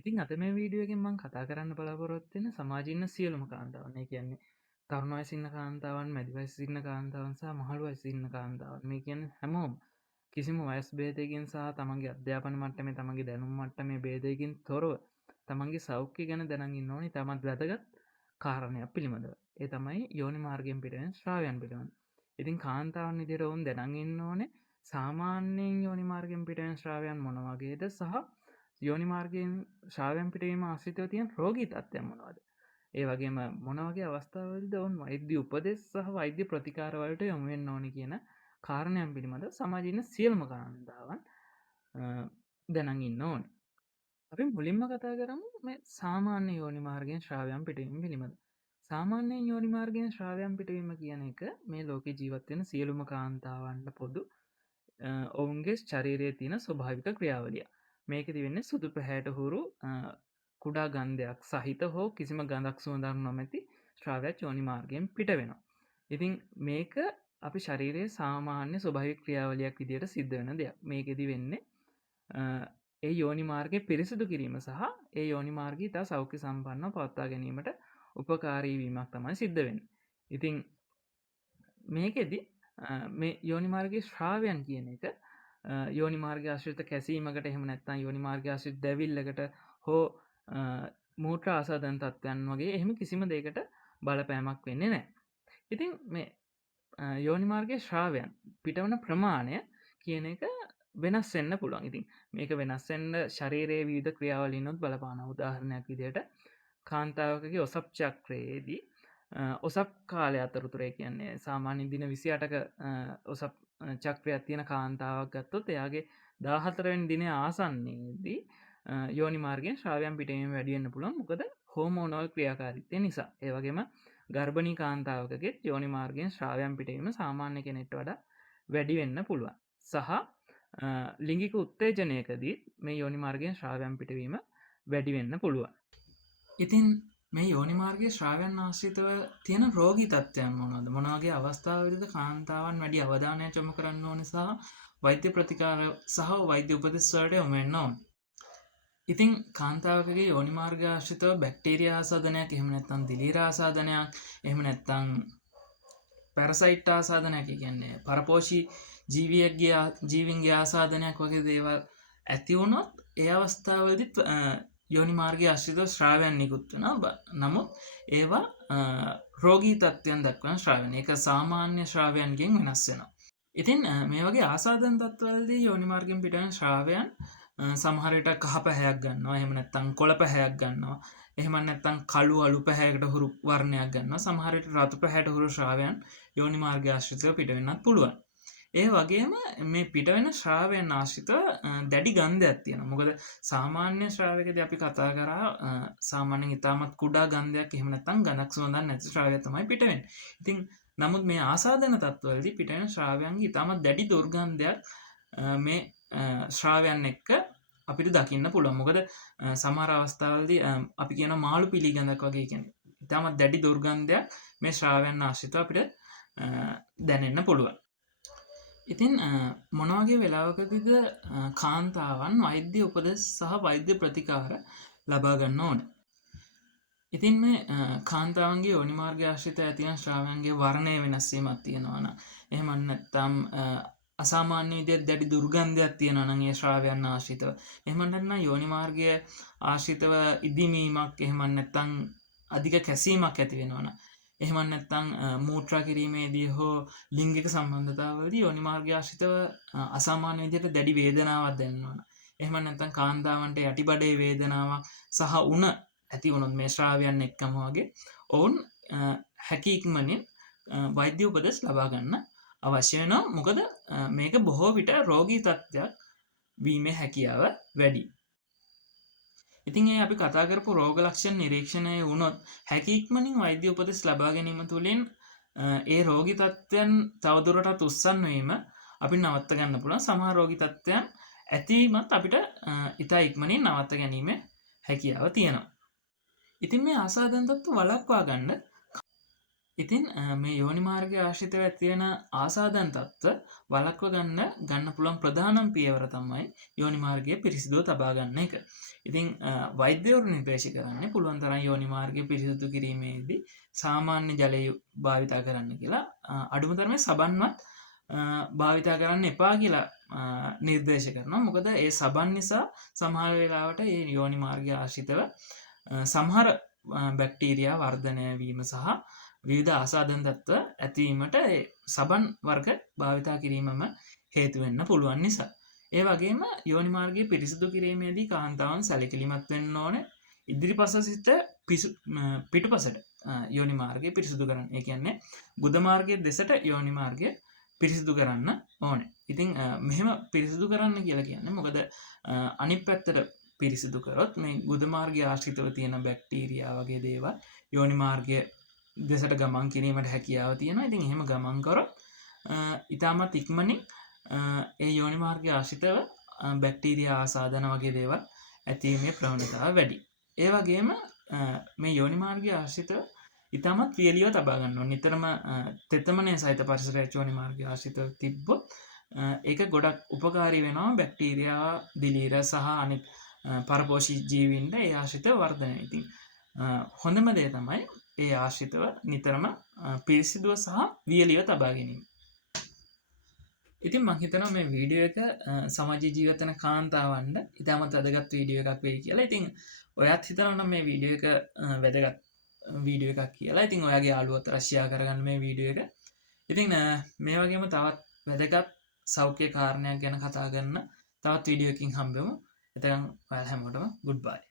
ඉතින් අද මේ වීඩියෝ එකෙන් මම කතා කරන්න බලාපොරොත්තු වෙන්නේ සමාජයේ ඉන්න සියලුම කාන්තාවන්. ඒ කියන්නේ තරුණ වයසේ ඉන්න කාන්තාවන්, මැදි වයසේ ඉන්න කාන්තාවන් සහ මහලු වයසේ ඉන්න කාන්තාවන්. මේ කියන්නේ හැමෝම කිසිම වයස් භේදයකින් සහ තමන්ගේ අධ්‍යාපන මට්ටමේ, තමන්ගේ දැනුම් මට්ටමේ භේදයකින් තොරව තමන්ගේ සෞඛ්‍ය ගැන දැනන් ඉන්න ඕනේ. තමත් වැදගත් කාරණයක් පිළිබඳව. ඒ තමයි යෝනි මාර්ගයෙන් පිටවෙන ශ්‍රාවයන් පිළිබඳව. ඉතින් කාන්තාවන් විදිහට වුන් දැනන් ඉන්න ඕනේ සාමාන්‍යයෙන් යෝනි මාර්ගයෙන් පිටවෙන ශ්‍රාවයන් මොන වගේද සහ යෝනි මාර්ගයෙන් ශ්‍රාවයන් පිටවීම ආශ්‍රිතව තියෙන රෝගී තත්ත්වයන් මොනවද? ඒ වගේම මොන වගේ අවස්ථාවලද ඔවුන් වෛද්‍ය උපදෙස් සහ වෛද්‍ය ප්‍රතිකාර වලට යොමු වෙන්න ඕනි කියන කාරණයන් පිළිබඳව සමාජයේ ඉන්න සියලුම කාන්තාවන් දැනන් ඉන්න ඕනේ. අපි මුලින්ම කතා කරමු මේ සාමාන්‍ය යෝනි මාර්ගයෙන් ශ්‍රාවයන් පිටවීම පිළිබඳව. සාමාන්‍යයෙන් යෝනි මාර්ගයෙන් ශ්‍රාවයන් පිටවීම කියන එක මේ ලෝකේ ජීවත් වෙන සියලුම කාන්තාවන්ට පොදු ඔවුන්ගේ ශරීරයේ තියෙන ස්වභාවික ක්‍රියාවලිය. මේකෙදි වෙන්නේ සුදු පැහැයට හුරු කුඩා ගන්ධයක් සහිත හෝ කිසිම ගඳක් සුවඳක් නොමැති ශ්‍රාවයක් යෝනි මාර්ගයෙන් පිට වෙනවා. ඉතින් මේක අපි ශරීරයේ සාමාන්‍ය ස්වභාවික ක්‍රියාවලියක් විදිහට සිද්ධ වෙන දෙයක්. මේකෙදි වෙන්නේ ඒ යෝනි මාර්ගය පිරිසිදු කිරීම සහ ඒ යෝනි මාර්ගය ඉතා සෞඛ්‍ය සම්පන්නව පවත්වා ගැනීමට උපකාරී වීමක් තමයි සිද්ධ වෙන්නේ. ඉතින් මේකෙදි මේ යෝනි මාර්ගයේ ශ්‍රාවයන් කියන එක යෝනි මාර්ගය ආශ්‍රිත කැසීමකට එහෙම නැත්නම් යෝනි මාර්ගය ආශ්‍රිත දැවිල්ලකට හෝ මූත්‍ර ආසාදන තත්ත්වයන් වගේ එහෙම කිසිම දෙයකට බලපෑමක් වෙන්නේ නැහැ. ඉතින් මේ යෝනි මාර්ගයේ ශ්‍රාවයන් පිටවන ප්‍රමාණය කියන එක වෙනස් වෙන්න පුළුවන්. ඉතින් මේක වෙනස් වෙන්න ශරීරයේ විවිධ ක්‍රියාවලින්වත් බලපානවා. උදාහරණයක් විදිහට කාන්තාවකගේ ඔසප් චක්‍රයේදී ඔසප් කාලය අතරතුරේ කියන්නේ සාමාන්‍ය දින 28ක ඔසප් චක්‍රයක් තියෙන කාන්තාවක් ගත්තොත් එයාගේ 14 වෙනි දිනේ ආසන්නයේදී යෝනි මාර්ගයෙන් ශ්‍රාවයන් පිටවීම වැඩි වෙන්න පුළුවන්. මොකද හෝමෝනල් ක්‍රියාකාරීත්වය නිසා. ඒ වගේම ගර්භණී කාන්තාවකගේ යෝනි මාර්ගයෙන් ශ්‍රාවයන් පිටවීම සාමාන්‍ය කෙනෙක්ට වඩා වැඩි වෙන්න පුළුවන්. සහ ලිංගික උත්තේජනයකදී මේ යෝනි මාර්ගයෙන් ශ්‍රාවයන් පිටවීම වැඩි වෙන්න පුළුවන්. ඉතින් මේ යෝනි මාර්ගයේ ශ්‍රාවයන් ආශ්‍රිතව තියෙන රෝගී තත්ත්වයන් මොනවද? මොන වගේ අවස්ථාවලද කාන්තාවන් වැඩි අවධානයක් යොමු කරන්න ඕනේ සහ වෛද්‍ය ප්‍රතිකාර සහ වෛද්‍ය උපදෙස් වලට යොමු වෙන්න ඕනේ. ඉතින් කාන්තාවකගේ යෝනි මාර්ගය ආශ්‍රිතව බැක්ටීරියා ආසාදනයක්, එහෙම නැත්නම් දිලීර ආසාදනයක්, එහෙම නැත්නම් පැරසයිට් ආසාදනයක්, කියන්නේ පරපෝෂී ජීවීන්ගේ ආසාදනයක් වගේ දේවල් ඇති වුණොත් ඒ අවස්ථාවලදීත් යෝනි මාර්ගය ආශ්‍රිතව ශ්‍රාවයන් නිකුත් වෙනවා. නමුත් ඒවා රෝගී තත්ත්වයන් දක්වන ශ්‍රාවයන්. ඒක සාමාන්‍ය ශ්‍රාවයන්ගෙන් වෙනස් වෙනවා. ඉතින් මේ වගේ ආසාදන තත්ත්වවලදී යෝනි මාර්ගයෙන් පිටවන ශ්‍රාවයන් සමහර විට කහ පැහැයක් ගන්නවා, එහෙම නැත්නම් කොළ පැහැයක් ගන්නවා, එහෙම නැත්නම් කළු අලු පැහැයකට හුරු වර්ණයක් ගන්නවා. සමහර විට රතු පැහැයට හුරු ශ්‍රාවයන් යෝනි මාර්ගය ආශ්‍රිතව පිට වෙන්නත් පුළුවන්. ඒ වගේම මේ පිටවෙන ශ්‍රාවයන් ආශ්‍රිතව දැඩි ගන්ධයක් තියෙනවා. මොකද සාමාන්‍ය ශ්‍රාවකයේදී අපි කතා කරා සාමාන්‍යයෙන් ඉතාමත් කුඩා ගන්ධයක්, එහෙම නැත්නම් ගඳක් සුවඳක් නැති ශ්‍රාවය තමයි පිට වෙන්නේ. ඉතින් නමුත් මේ ආසාදන තත්ත්වවලදී පිටවෙන ශ්‍රාවයන්ගේ ඉතාමත් දැඩි දුර්ගන්ධයක් මේ ශ්‍රාවයන් එක්ක අපිට දකින්න පුළුවන්. මොකද සමහර අවස්ථාවලදී අපි කියන මාළු පිළිගඳක් වගේ කියන්නේ ඉතාමත් දැඩි දුර්ගන්ධයක් මේ ශ්‍රාවයන් ආශ්‍රිතව අපිට දැනෙන්න පුළුවන්. ඉතින් මොන වගේ වෙලාවකදීද කාන්තාවන් වෛද්‍ය උපදෙස් සහ වෛද්‍ය ප්‍රතිකාර ලබා ගන්න ඕනේ? ඉතින් මේ කාන්තාවන්ගේ යෝනි මාර්ගය ආශ්‍රිතව ඇතිවන ශ්‍රාවයන්ගේ වර්ණය වෙනස් වීමක් තියෙනවා නම්, එහෙම නැත්නම් අසාමාන්‍ය විදිහට දැඩි දුර්ගන්ධයක් තියෙනවා නම් ඒ ශ්‍රාවයන් ආශ්‍රිතව, එහෙම නැත්නම් යෝනි මාර්ගය ආශ්‍රිතව ඉදිමීමක්, එහෙම නැත්නම් අධික කැසීමක් ඇති වෙනවා නම්, එහෙම නැත්නම් මූත්‍රා කිරීමේදී හෝ ලිංගික සම්බන්ධතාවවලදී යෝනි මාර්ගය ආශ්‍රිතව අසාමාන්‍ය විදිහට දැඩි වේදනාවක් දැනෙනවා නම්, එහෙම නැත්නම් කාන්තාවන්ට යටිබඩේ වේදනාවක් සහ උණ ඇති වුණොත් මේ ශ්‍රාවයන් එක්කම වගේ ඔවුන් හැකි ඉක්මනින් වෛද්‍ය උපදෙස් ලබා ගන්න අවශ්‍ය වෙනවා. මොකද මේක බොහෝ විට රෝගී තත්ත්වයක් වීමේ හැකියාව වැඩි. ඉතින් ඒ අපි කතා කරපු රෝග ලක්ෂණ නිරීක්ෂණය වුණොත් හැකි ඉක්මනින් වෛද්‍ය උපදෙස් ලබා ගැනීම තුළින් ඒ රෝගී තත්ත්වයන් තවදුරටත් උස්සන් වීම අපිට නවත්ත ගන්න පුළුවන්. සමහර රෝගී තත්ත්වයන් ඇතිවීමත් අපිට ඉතා ඉක්මනින් නවත්ත ගැනීම හැකියාව තියෙනවා. ඉතින් මේ ආසාදන තත්ත්ව වළක්වා ගන්න ඉතින් මේ යෝනි මාර්ගය ආශ්‍රිතව ඇතිවෙන ආසාදන් තත්ත්ව වළක්ව ගන්න පුළුවන් ප්‍රධානම් පියවර තමයි යෝනි මාර්ගය පිරිසිදුව තබා ගන්න එක. ඉතින් වෛද්‍යවරු නිර්දේශ කරන්නේ පුළුවන් තරම් යෝනි මාර්ගය පිරිසිදු කිරීමේදී සාමාන්‍ය ජලය භාවිතා කරන්න කියලා, අඩුම තරමේ සබන්වත් භාවිතා කරන්න එපා කියලා නිර්දේශ කරනවා. මොකද ඒ සබන් නිසා සමහර වෙලාවට ඒ යෝනි මාර්ගය ආශ්‍රිතව සමහර බැක්ටීරියා වර්ධනය වීම සහ විවිධ ආසාදන තත්ත්ව ඇතිවීමට සබන් වර්ග භාවිතා කිරීමම හේතුවෙන්න පුළුවන් නිසා. ඒ වගේම යෝනි මාර්ගය පිරිසිදු කිරීමේදී කාන්තාවන් සැලකිලිමත් වෙන්න ඕන. ඉදිරිපස සිට පිටුපසට යෝනි මාර්ගය පිරිසිදු කරන්න. ඒ කියන්නේ ගුද මාර්ගය දෙසට යෝනි මාර්ගය පිරිසිදු කරන්න ඕන. ඉතින් මෙහෙම පිරිසිදු කරන්න කියලා කියන්නේ මොකද අනිත් පැත්තට පිරිසිදු කරොත් මේ ගුද මාර්ගය ආශ්‍රිතව තියෙන බැක්ටීරියා වගේ දේවල් යෝනි මාර්ගය දෙසට ගමන් කිරීමට හැකියාව තියෙනවා. ඉතින් එහෙම ගමන් කරොත් ඉතාමත් ඉක්මනින් ඒ යෝනි මාර්ගය ආශ්‍රිතව බැක්ටීරියා ආසාදන වගේ දේවල් ඇතිවීමේ ප්‍රවණතාව වැඩි. ඒ වගේම මේ යෝනි මාර්ගය ආශ්‍රිතව ඉතාමත් වියලියව තබා ගන්න ඕනේ. නිතරම තෙතමනය සහිත පරිසරයක් යෝනි මාර්ගය ආශ්‍රිතව තිබ්බොත් ඒක ගොඩක් උපකාරී වෙනවා බැක්ටීරියා, දිලීර සහ අනිත් පරපෝෂී ජීවීන්ට ඒ ආශ්‍රිතව වර්ධනය. ඉතින් හොඳම දේ තමයි ඒ ආශ්‍රිතව නිතරම පිරිසිදුව සහ වියලිව තබා ගැනීම. ඉතින් මං හිතනවා මේ වීඩියෝ එක සමාජ ජීවිතන කාන්තාවන්ට ඉතාමත් වැදගත් වීඩියෝ එකක් වෙයි කියලා. ඉතින් ඔයත් හිතනවා නම් මේ වීඩියෝ එක වැදගත් වීඩියෝ එකක් කියලා. ඉතින් ඔයාගේ යාළුවොත් රෂයා කරගන්න මේ වීඩියෝ එක. ඉතින් මේ වගේම තවත් වැදගත් සෞඛ්‍ය කාරණයක් ගැන කතා කරන්න තවත් වීඩියෝ එකකින් හම්බෙමු. එතකන් ඔයාලා හැමෝටම good bye.